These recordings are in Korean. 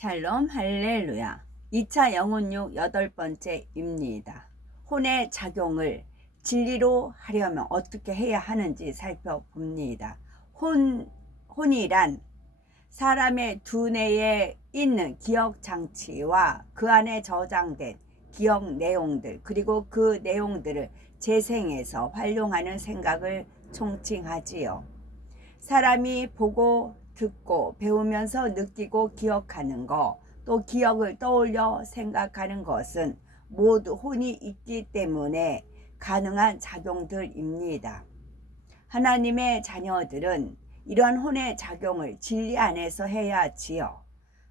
샬롬 할렐루야. 2차 영혼육 8번째입니다. 혼의 작용을 진리로 하려면 어떻게 해야 하는지 살펴봅니다. 혼이란 사람의 두뇌에 있는 기억 장치와 그 안에 저장된 기억 내용들, 그리고 그 내용들을 재생해서 활용하는 생각을 총칭하지요. 사람이 보고 듣고 배우면서 느끼고 기억하는 것, 또 기억을 떠올려 생각하는 것은 모두 혼이 있기 때문에 가능한 작용들입니다. 하나님의 자녀들은 이런 혼의 작용을 진리 안에서 해야 하지요.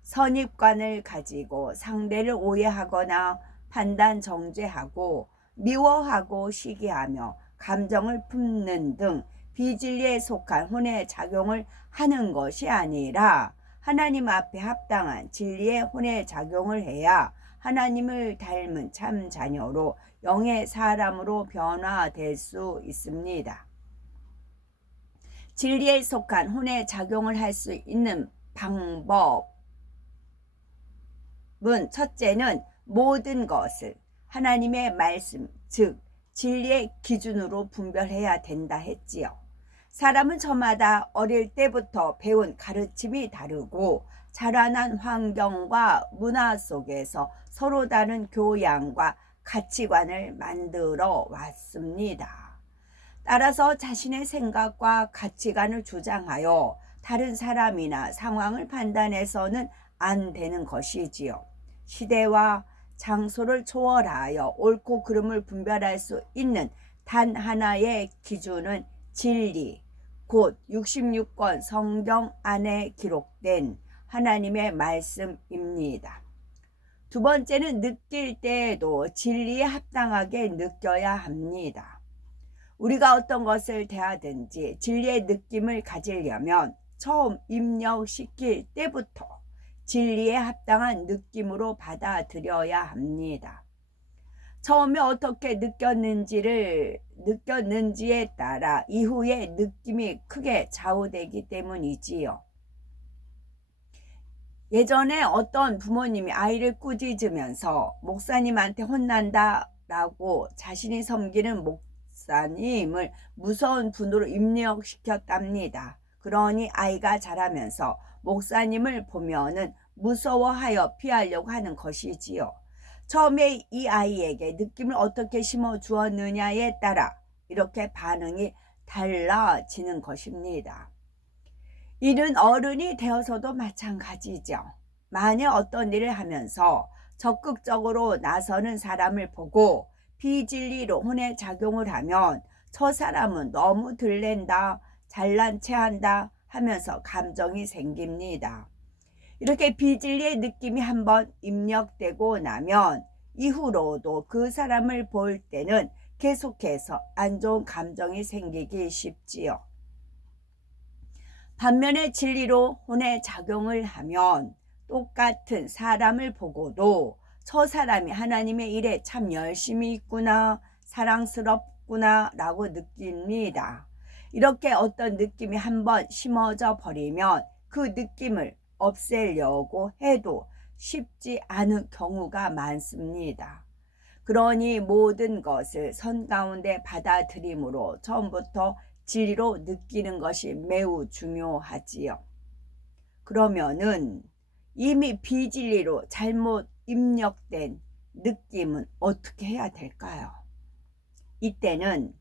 선입관을 가지고 상대를 오해하거나 판단 정죄하고 미워하고 시기하며 감정을 품는 등 비진리에 속한 혼의 작용을 하는 것이 아니라 하나님 앞에 합당한 진리의 혼의 작용을 해야 하나님을 닮은 참 자녀로 영의 사람으로 변화될 수 있습니다. 진리에 속한 혼의 작용을 할 수 있는 방법은 첫째는 모든 것을 하나님의 말씀, 즉 진리의 기준으로 분별해야 된다 했지요. 사람은 저마다 어릴 때부터 배운 가르침이 다르고 자라난 환경과 문화 속에서 서로 다른 교양과 가치관을 만들어 왔습니다. 따라서 자신의 생각과 가치관을 주장하여 다른 사람이나 상황을 판단해서는 안 되는 것이지요. 시대와 장소를 초월하여 옳고 그름을 분별할 수 있는 단 하나의 기준은 진리, 곧 66권 성경 안에 기록된 하나님의 말씀입니다. 두 번째는 느낄 때에도 진리에 합당하게 느껴야 합니다. 우리가 어떤 것을 대하든지 진리의 느낌을 가지려면 처음 입력시킬 때부터 진리에 합당한 느낌으로 받아들여야 합니다. 처음에 어떻게 느꼈는지에 따라 이후의 느낌이 크게 좌우되기 때문이지요. 예전에 어떤 부모님이 아이를 꾸짖으면서 목사님한테 혼난다라고 자신이 섬기는 목사님을 무서운 분으로 입력시켰답니다. 그러니 아이가 자라면서 목사님을 보면은 무서워하여 피하려고 하는 것이지요. 처음에 이 아이에게 느낌을 어떻게 심어 주었느냐에 따라 이렇게 반응이 달라지는 것입니다. 이는 어른이 되어서도 마찬가지죠. 만약 어떤 일을 하면서 적극적으로 나서는 사람을 보고 비진리로 혼의 작용을 하면 저 사람은 너무 들랜다, 잘난 체한다 하면서 감정이 생깁니다. 이렇게 비진리의 느낌이 한번 입력되고 나면 이후로도 그 사람을 볼 때는 계속해서 안 좋은 감정이 생기기 쉽지요. 반면에 진리로 혼의 작용을 하면 똑같은 사람을 보고도 저 사람이 하나님의 일에 참 열심히 있구나, 사랑스럽구나 라고 느낍니다. 이렇게 어떤 느낌이 한번 심어져 버리면 그 느낌을 없애려고 해도 쉽지 않은 경우가 많습니다. 그러니 모든 것을 선 가운데 받아들임으로 처음부터 진리로 느끼는 것이 매우 중요하지요. 그러면은 이미 비진리로 잘못 입력된 느낌은 어떻게 해야 될까요? 이때는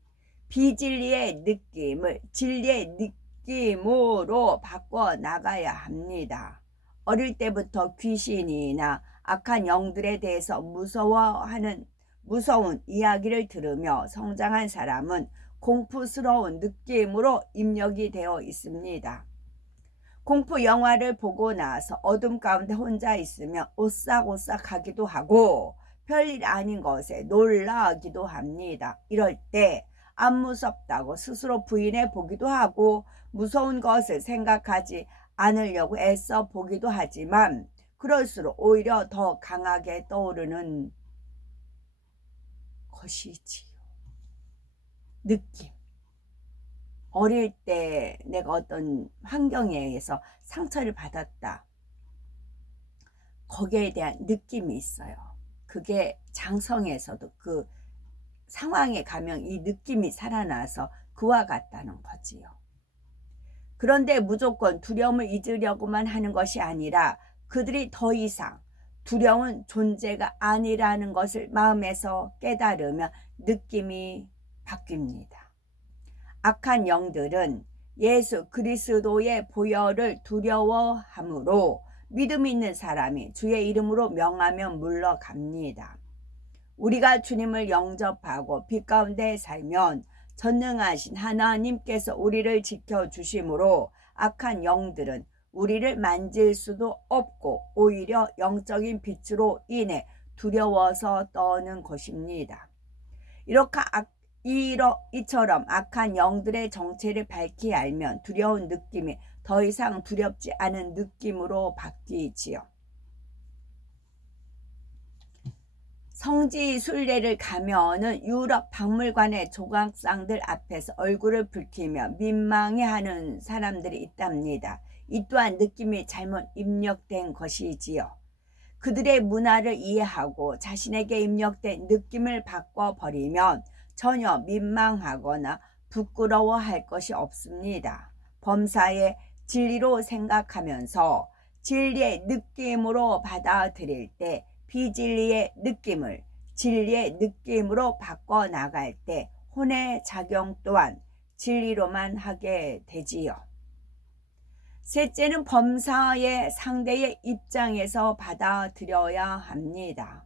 비진리의 느낌을 진리의 느낌으로 바꿔 나가야 합니다. 어릴 때부터 귀신이나 악한 영들에 대해서 무서운 이야기를 들으며 성장한 사람은 공포스러운 느낌으로 입력이 되어 있습니다. 공포 영화를 보고 나서 어둠 가운데 혼자 있으면 오싹오싹하기도 하고 별일 아닌 것에 놀라기도 합니다. 이럴 때 안 무섭다고 스스로 부인해 보기도 하고 무서운 것을 생각하지 않으려고 애써 보기도 하지만 그럴수록 오히려 더 강하게 떠오르는 것이지요. 느낌. 어릴 때 내가 어떤 환경에 의해서 상처를 받았다. 거기에 대한 느낌이 있어요. 그게 장성에서도 그 상황에 가면 이 느낌이 살아나서 그와 같다는 거지요. 그런데 무조건 두려움을 잊으려고만 하는 것이 아니라 그들이 더 이상 두려운 존재가 아니라는 것을 마음에서 깨달으면 느낌이 바뀝니다. 악한 영들은 예수 그리스도의 보혈을 두려워하므로 믿음 있는 사람이 주의 이름으로 명하면 물러갑니다. 우리가 주님을 영접하고 빛 가운데 살면 전능하신 하나님께서 우리를 지켜주심으로 악한 영들은 우리를 만질 수도 없고 오히려 영적인 빛으로 인해 두려워서 떠는 것입니다. 이처럼 악한 영들의 정체를 밝히 알면 두려운 느낌이 더 이상 두렵지 않은 느낌으로 바뀌지요. 성지 순례를 가면은 유럽 박물관의 조각상들 앞에서 얼굴을 붉히며 민망해하는 사람들이 있답니다. 이 또한 느낌이 잘못 입력된 것이지요. 그들의 문화를 이해하고 자신에게 입력된 느낌을 바꿔버리면 전혀 민망하거나 부끄러워할 것이 없습니다. 범사의 진리로 생각하면서 진리의 느낌으로 받아들일 때 비진리의 느낌을 진리의 느낌으로 바꿔나갈 때 혼의 작용 또한 진리로만 하게 되지요. 셋째는 범사의 상대의 입장에서 받아들여야 합니다.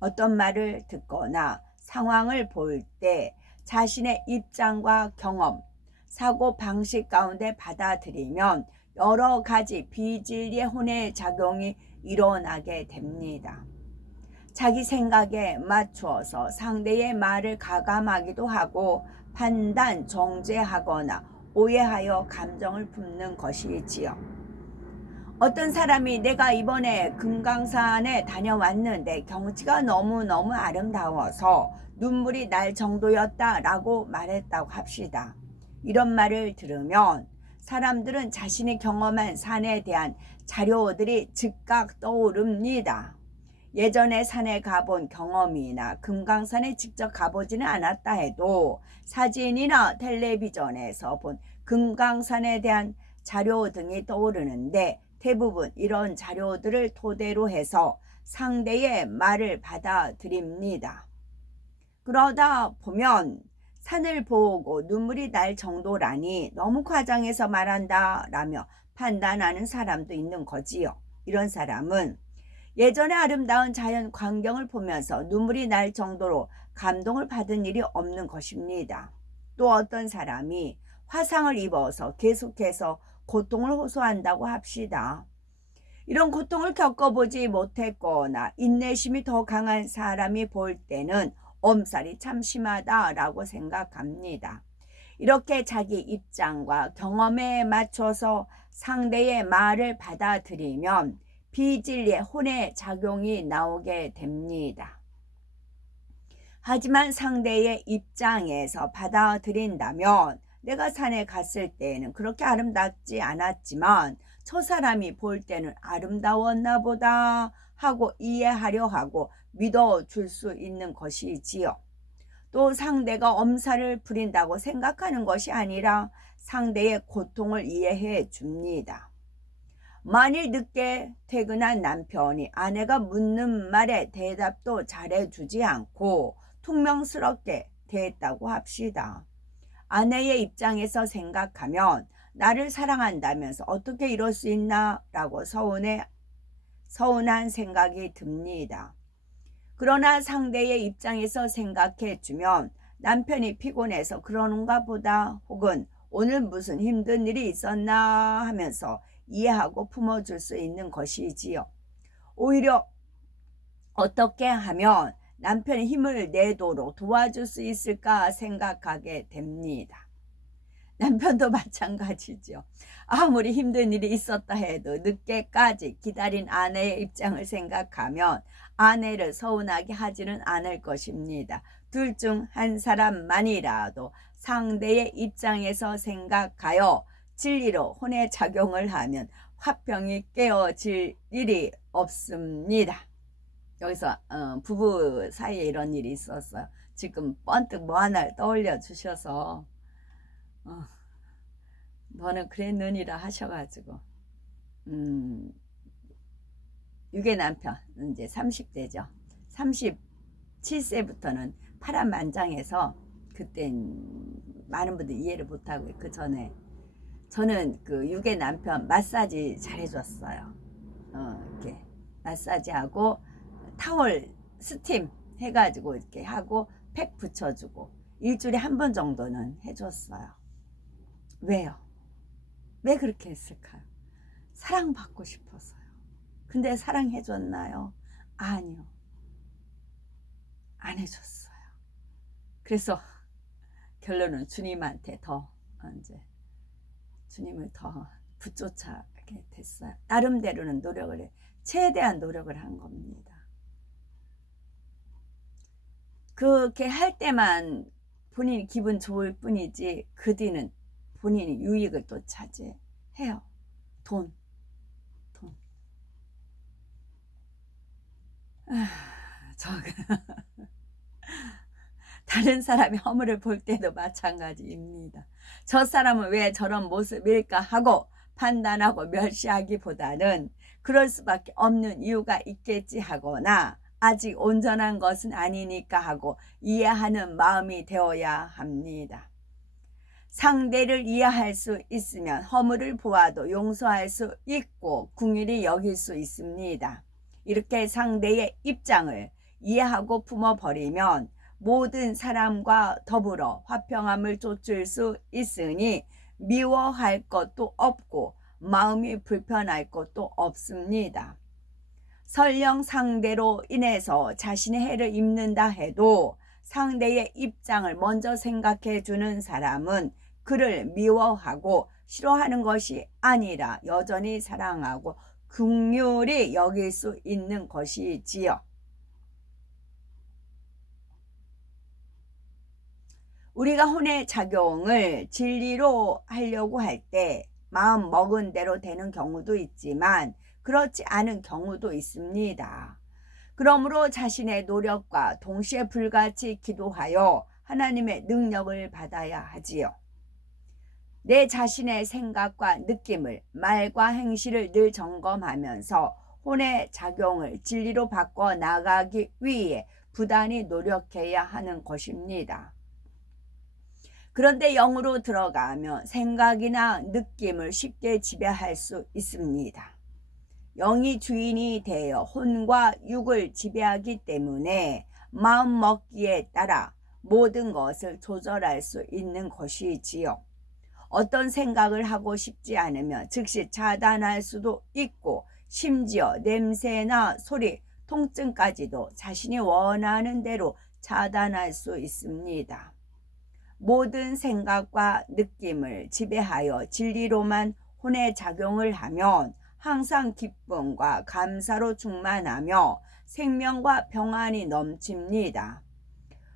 어떤 말을 듣거나 상황을 볼 때 자신의 입장과 경험, 사고 방식 가운데 받아들이면 여러 가지 비진리의 혼의 작용이 일어나게 됩니다. 자기 생각에 맞추어서 상대의 말을 가감하기도 하고 판단, 정죄하거나 오해하여 감정을 품는 것이지요. 어떤 사람이 내가 이번에 금강산에 다녀왔는데 경치가 너무너무 아름다워서 눈물이 날 정도였다라고 말했다고 합시다. 이런 말을 들으면 사람들은 자신이 경험한 산에 대한 자료들이 즉각 떠오릅니다. 예전에 산에 가본 경험이나 금강산에 직접 가보지는 않았다 해도 사진이나 텔레비전에서 본 금강산에 대한 자료 등이 떠오르는데 대부분 이런 자료들을 토대로 해서 상대의 말을 받아들입니다. 그러다 보면 산을 보고 눈물이 날 정도라니 너무 과장해서 말한다 라며 판단하는 사람도 있는 거지요. 이런 사람은 예전에 아름다운 자연 광경을 보면서 눈물이 날 정도로 감동을 받은 일이 없는 것입니다. 또 어떤 사람이 화상을 입어서 계속해서 고통을 호소한다고 합시다. 이런 고통을 겪어보지 못했거나 인내심이 더 강한 사람이 볼 때는 엄살이 참 심하다라고 생각합니다. 이렇게 자기 입장과 경험에 맞춰서 상대의 말을 받아들이면 비진리의 혼의 작용이 나오게 됩니다. 하지만 상대의 입장에서 받아들인다면 내가 산에 갔을 때는 그렇게 아름답지 않았지만 저 사람이 볼 때는 아름다웠나 보다 하고 이해하려 하고 믿어줄 수 있는 것이지요. 또 상대가 엄살을 부린다고 생각하는 것이 아니라 상대의 고통을 이해해 줍니다. 만일 늦게 퇴근한 남편이 아내가 묻는 말에 대답도 잘해주지 않고 퉁명스럽게 대했다고 합시다. 아내의 입장에서 생각하면 나를 사랑한다면서 어떻게 이럴 수 있나 라고 서운한 생각이 듭니다. 그러나 상대의 입장에서 생각해 주면 남편이 피곤해서 그러는가 보다 혹은 오늘 무슨 힘든 일이 있었나 하면서 이해하고 품어줄 수 있는 것이지요. 오히려 어떻게 하면 남편이 힘을 내도록 도와줄 수 있을까 생각하게 됩니다. 남편도 마찬가지죠. 아무리 힘든 일이 있었다 해도 늦게까지 기다린 아내의 입장을 생각하면 아내를 서운하게 하지는 않을 것입니다. 둘 중 한 사람만이라도 상대의 입장에서 생각하여 진리로 혼의 작용을 하면 화평이 깨어질 일이 없습니다. 여기서 부부 사이에 이런 일이 있었어요. 지금 번뜩 뭐 하나를 떠올려 주셔서 너는 그랬느니라 하셔가지고 육의 남편 이제 30대죠. 37세부터는 파란만장해서 그땐 많은 분들이 이해를 못하고 그 전에 저는 그 육의 남편 마사지 잘 해줬어요. 이렇게 마사지하고 타월 스팀 해가지고 이렇게 하고 팩 붙여주고 일주일에 한 번 정도는 해줬어요. 왜요? 왜 그렇게 했을까요? 사랑받고 싶어서요. 근데 사랑해줬나요? 아니요. 안 해줬어요. 그래서 결론은 주님한테 더 이제 주님을 더 붙쫓아게 됐어요. 나름대로는 노력을 최대한 노력을 한 겁니다. 그렇게 할 때만 본인이 기분 좋을 뿐이지 그 뒤는 본인이 유익을 또 차지해요. 돈. 다른 사람의 허물을 볼 때도 마찬가지입니다. 저 사람은 왜 저런 모습일까 하고 판단하고 멸시하기보다는 그럴 수밖에 없는 이유가 있겠지 하거나 아직 온전한 것은 아니니까 하고 이해하는 마음이 되어야 합니다. 상대를 이해할 수 있으면 허물을 보아도 용서할 수 있고 긍휼히 여길 수 있습니다. 이렇게 상대의 입장을 이해하고 품어버리면 모든 사람과 더불어 화평함을 좇을 수 있으니 미워할 것도 없고 마음이 불편할 것도 없습니다. 설령 상대로 인해서 자신의 해를 입는다 해도 상대의 입장을 먼저 생각해 주는 사람은 그를 미워하고 싫어하는 것이 아니라 여전히 사랑하고 긍휼히 여길 수 있는 것이지요. 우리가 혼의 작용을 진리로 하려고 할 때 마음 먹은 대로 되는 경우도 있지만 그렇지 않은 경우도 있습니다. 그러므로 자신의 노력과 동시에 불같이 기도하여 하나님의 능력을 받아야 하지요. 내 자신의 생각과 느낌을, 말과 행실을 늘 점검하면서 혼의 작용을 진리로 바꿔 나가기 위해 부단히 노력해야 하는 것입니다. 그런데 영으로 들어가면 생각이나 느낌을 쉽게 지배할 수 있습니다. 영이 주인이 되어 혼과 육을 지배하기 때문에 마음 먹기에 따라 모든 것을 조절할 수 있는 것이지요. 어떤 생각을 하고 싶지 않으면 즉시 차단할 수도 있고 심지어 냄새나 소리, 통증까지도 자신이 원하는 대로 차단할 수 있습니다. 모든 생각과 느낌을 지배하여 진리로만 혼의 작용을 하면 항상 기쁨과 감사로 충만하며 생명과 평안이 넘칩니다.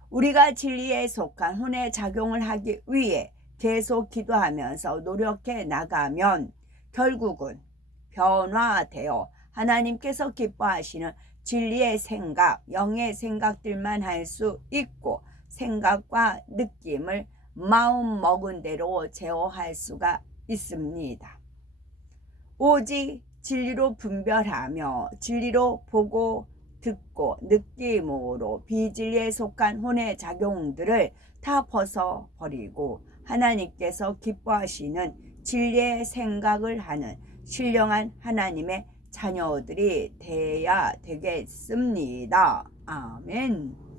우리가 진리에 속한 혼의 작용을 하기 위해 계속 기도하면서 노력해 나가면 결국은 변화되어 하나님께서 기뻐하시는 진리의 생각, 영의 생각들만 할 수 있고 생각과 느낌을 마음 먹은 대로 제어할 수가 있습니다. 오직 진리로 분별하며 진리로 보고 듣고 느낌으로 비진리에 속한 혼의 작용들을 다 벗어버리고 하나님께서 기뻐하시는 진리의 생각을 하는 신령한 하나님의 자녀들이 되어야 되겠습니다. 아멘.